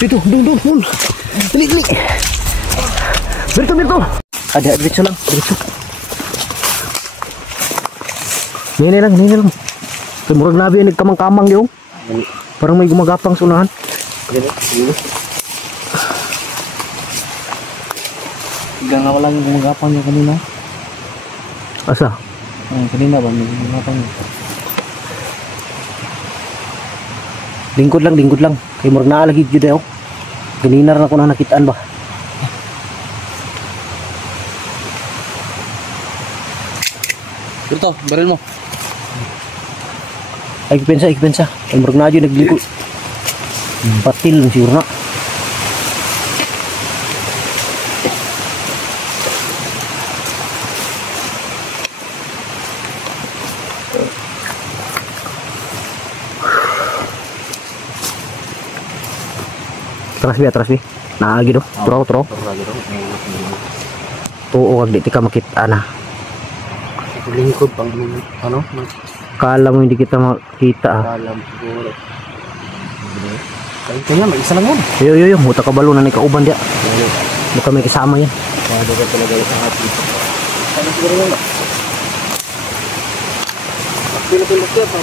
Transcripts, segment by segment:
Dito, doon. Dali. Berto. Ada diretso lang, diretso. Nini lang. Kay murag nabi nagkamang-kamang di oh. Parang may gumagapang sa unahan. Hanggang na walang gumagapang yung kanina. Asa? Kanina ba may gumagapang yun? Lingkod lang. Kay murag naalagid jud daw. Ganina ra na ko na nakitaan ba. Ito, baril mo. Ay kipensa. Kay murag na jud naglingkod. Patil lang siguro na. Atras bi. Naagi do. Turo. Tuo kag di ka makita na. Lingkod pang ano? Kala mo hindi kita makita ah. Alam siguro. Kaya may isa lang yan. Yo, muta ka balo na ni kauban dia. Muka may kasama yan. Wala ka talaga sa atin. Ano siguro yan? Pinapilok siya pa.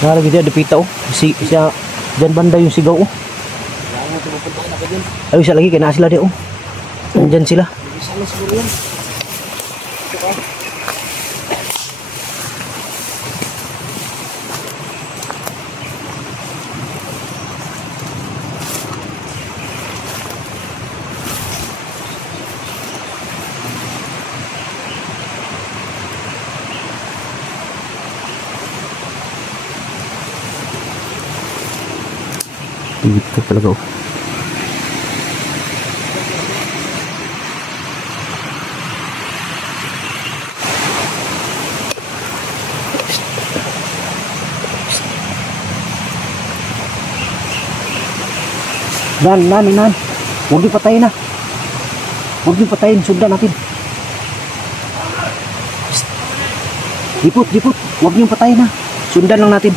Nalagi dia depita oh. Siya dyan banda yung sigaw oh. Ay isa lagi kaya sila dia oh. Dyan sila. Dito talaga oh. Nan. Huwag niyo patayin na. Huwag niyo patayin. Sundan natin. Dipot. Huwag niyo patayin na. Sundan lang natin.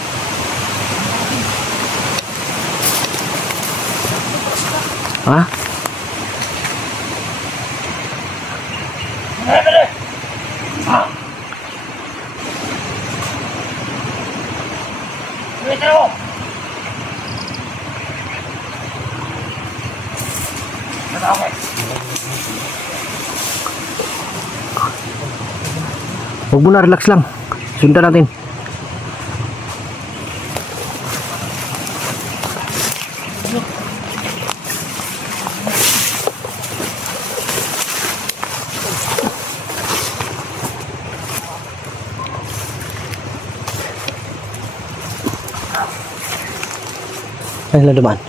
Ha? Huwag mo na, relax lang. Sundan natin. Ay, sila dumaan.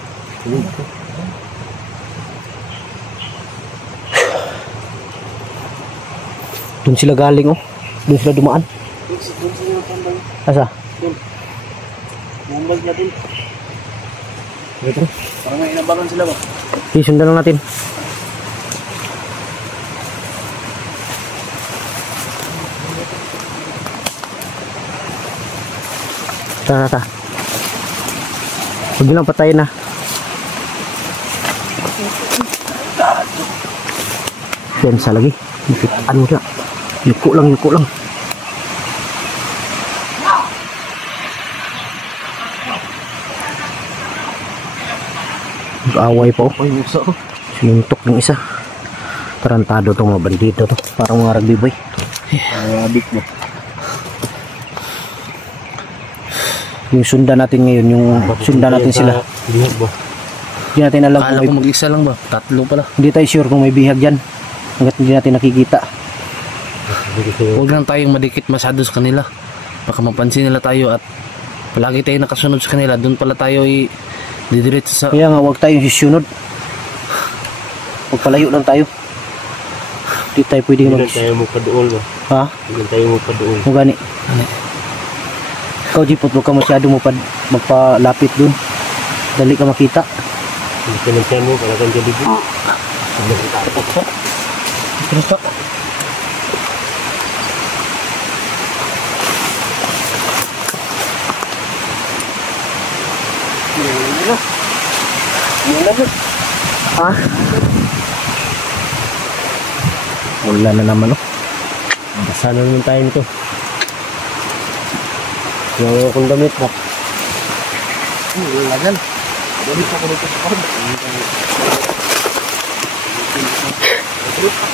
Doon sila galing oh. Doon sila dumaan. Asa? Mumbag natin. Ito. Parang may inabangan sila ba? Okay, sundan lang natin. Tara. Huwag lang patayin na. Yan sa lagi. Ano siya? Yuko lang. Away po. Sinuntok ng isa. Tarantado itong mga bandito to. Parang mga rugby boy. Big mo. Yung sundan natin ngayon, sundan natin sila. Hindi natin alam kung may mag-isa lang ba? Tatlo pala. Hindi tayo sure kung may bihag dyan. Hanggat hindi natin nakikita. Huwag lang tayong madikit masyado sa kanila. Baka mapansin nila tayo at palagi tayo nakasunod sa kanila. Doon pala tayo didiretso sa... Kaya nga huwag tayong sisunod. Huwag palayo lang tayo. Hindi tayo pwedeng Hindi tayo mo padool ba? Ha? Hindi tayo mo padool. Huwag gani. Ikaw Jipot, huwag ka masyado magpalapit dun. Dali ka makita. Hindi ka nagsiyan mo, pala kang gabi dun. Terus Pak. Ha? Wala na naman oh. Basa na naman tayo nito. Yung akong damit Pak. Wala dyan. Damit ako dito sa kahon.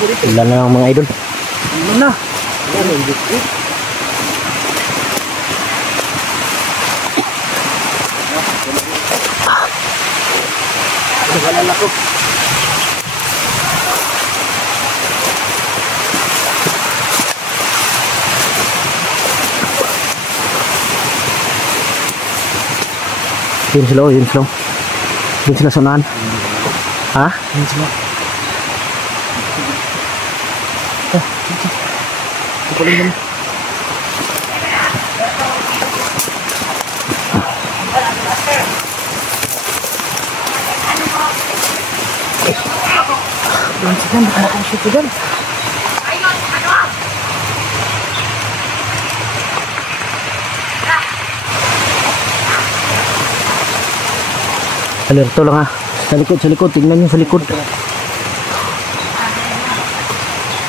Wala na lang mga idol. Wala na. Wala na hindi. Wala na ko. Yun sila, yun sila. Yun sila sunahan. Ha? Yun sila. Ito lang naman. Yan sila, baka makashoot ko dyan. Alerto lang ha. Sa likod. Tingnan nyo sa likod.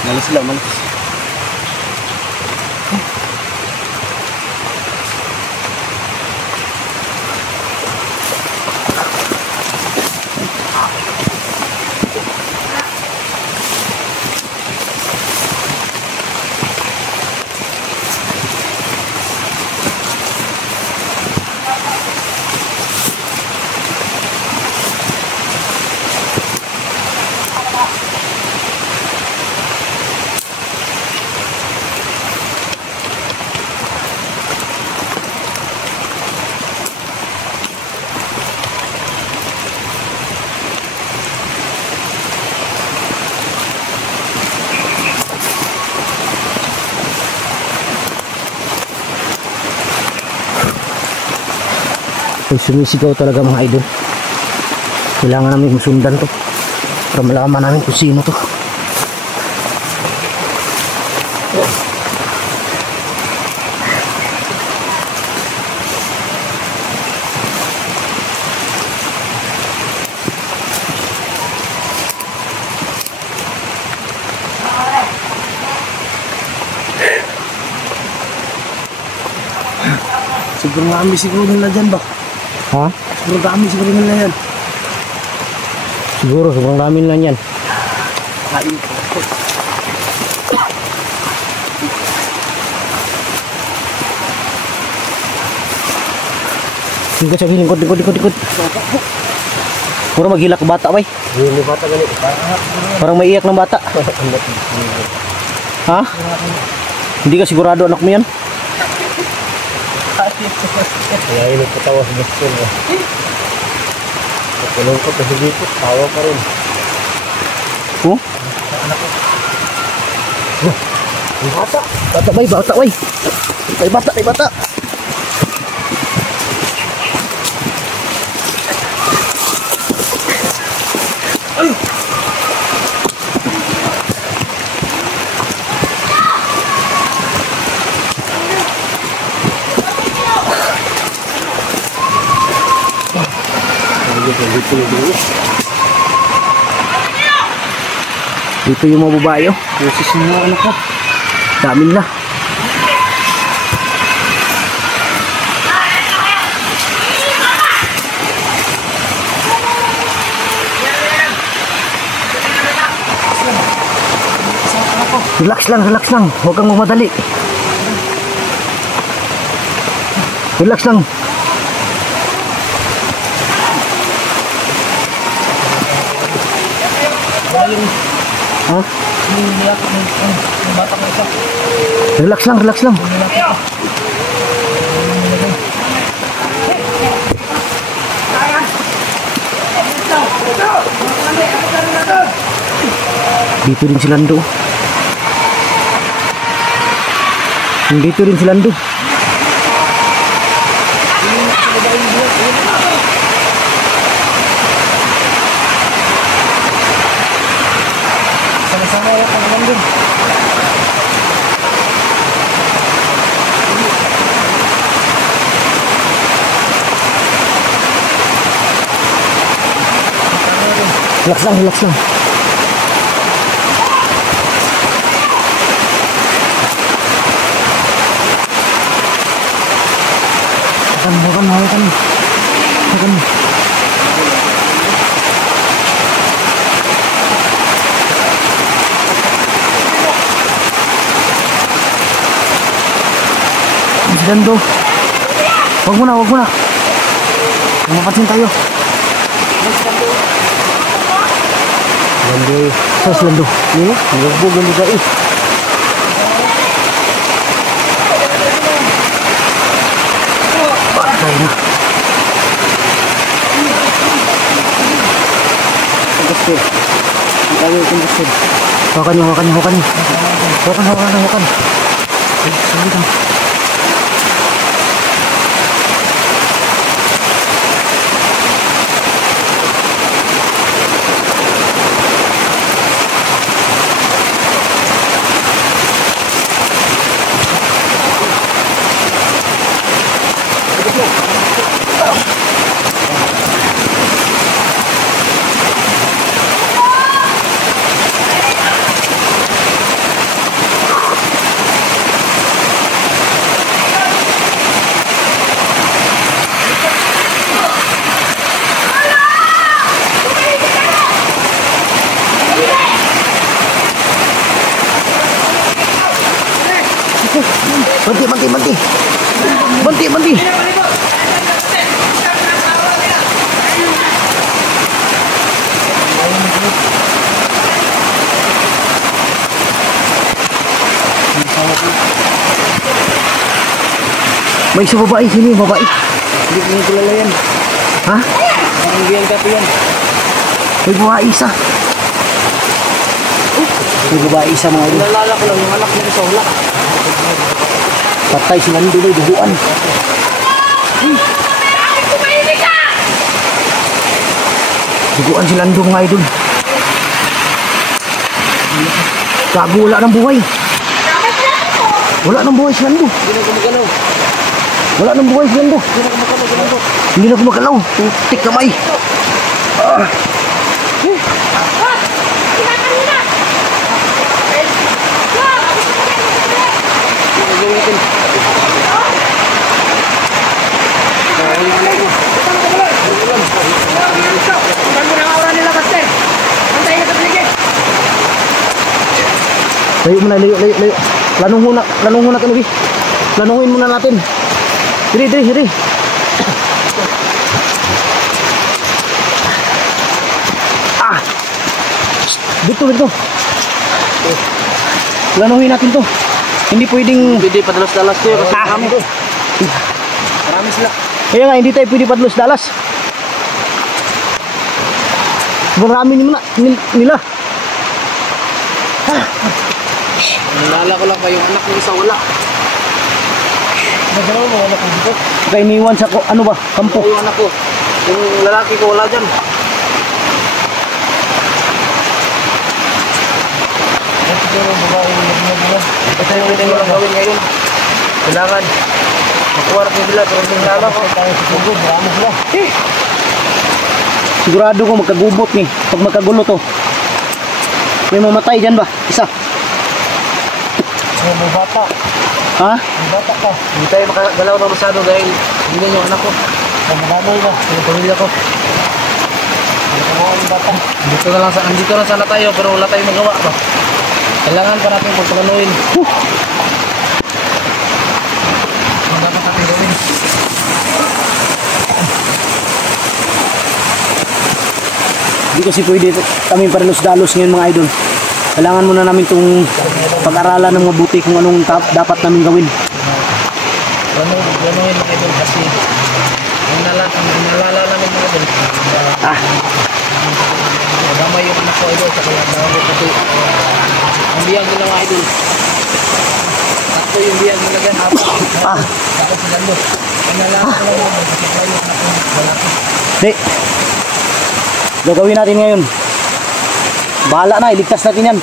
Malas sila, malas. Ay, sumisigaw talaga mga idol. Kailangan namin masundan to para malaman namin kung sino to. Siguro kami siguro nila dyan ba? Ha? Siguro kami siguro nila yan. Siguro, sobrang dami lang yan. Kain. Lingkod sabi, lingkod. Puro maghilak bata, bay. Hindi bata ganit. Parang may iyak ng bata. Ha? Hindi ka sigurado anak mo yan? Kaya yun nagpatawa sa baston. Pagkulong ko kasi dito, tawa pa rin. Oh? Bata bay. Bata. Dito yung mga babae oh. Pusis yung mga anak ko. Dami nila. Relax lang. Huwag kang mamadali. Relax lang. Ha? Relax lang. Dito rin si Lando. Dito rin si Lando. Sama-sama Relax lang, relax lang. Hawakan. Si Lando. Wag mo na. Mapapansin tayo. Lando. Saan si Lando? Ini? Nagbog Lando ka eh. Patay na. Kumbustor. Hawakan niyo. Hawakan. Sige lang. Banti. May isa babae sini, babae. Hindi ko nang kilala yan. Ha? Parang biyan ka yan. May babae isa. May babae isa mga idol. Nalala ko lang yung anak niya sa wala. Patay si Lando na duguan. Duguan si Lando mga idol. Gago, wala ng buhay. Wala ng buhay si Lando. Hindi na gumagalaw. Wala ng buhay si Lando. Hindi na gumagalaw. Tik kamay. Layo muna, layo. Lanong muna kami. Lanungin muna natin. Diri. Dito. Lanuhin natin to. Hindi pwedeng... Hindi padalas-dalas ko kasi marami to. Marami sila. Kaya nga, hindi tayo pwede padalas-dalas. Marami nila. Nalala ko lang pa yung anak ng isa wala. Nagalaw mo, anak ko dito? Kaya iniwan sa ano ba? Kampo? Yung anak ko. Yung lalaki ko wala dyan. Ito yung ito yung gawin ngayon. Kailangan makuha natin sila. Pero yung lala ko. Sigurado ko magkagubot ni. Pag magkagulo to. May mamatay dyan ba? Isa. May bata. Ha? May bata ka. Hindi tayo makagalaw na masyado dahil hindi yung anak ko. Mamanay na. Yung pamilya ko. Andito na sana tayo pero wala tayong magawa ba? Kailangan pa natin pagplanuin. Ano dapat natin gawin? Hindi kasi pwede kami paralos-dalos ngayon mga idol. Kailangan muna namin itong pag-aralan ng mabuti kung anong dapat namin gawin. Planuin mga idol kasi ang nalala namin mga idol. Nagamay yung anak ko idol sa kaya nagamay kasi ang biyag nila mga idol. Takto yung biyag nila dyan. Tapos si Lando. Ang nalala ko lang yung kasi tayo yung anak ko lalaki. Di. Gagawin natin ngayon. Bahala na, iligtas natin yan.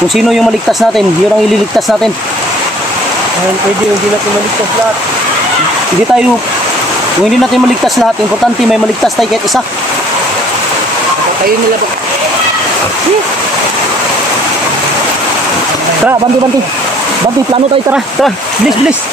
Kung sino yung maligtas natin, yun ang ililigtas natin. Ngayon pwede yung hindi natin maligtas lahat. Hindi tayo, kung hindi natin maligtas lahat, importante may maligtas tayo kahit isa. Kayo nila po. Tara, banti. Banti, plano tayo, tara. Bilis.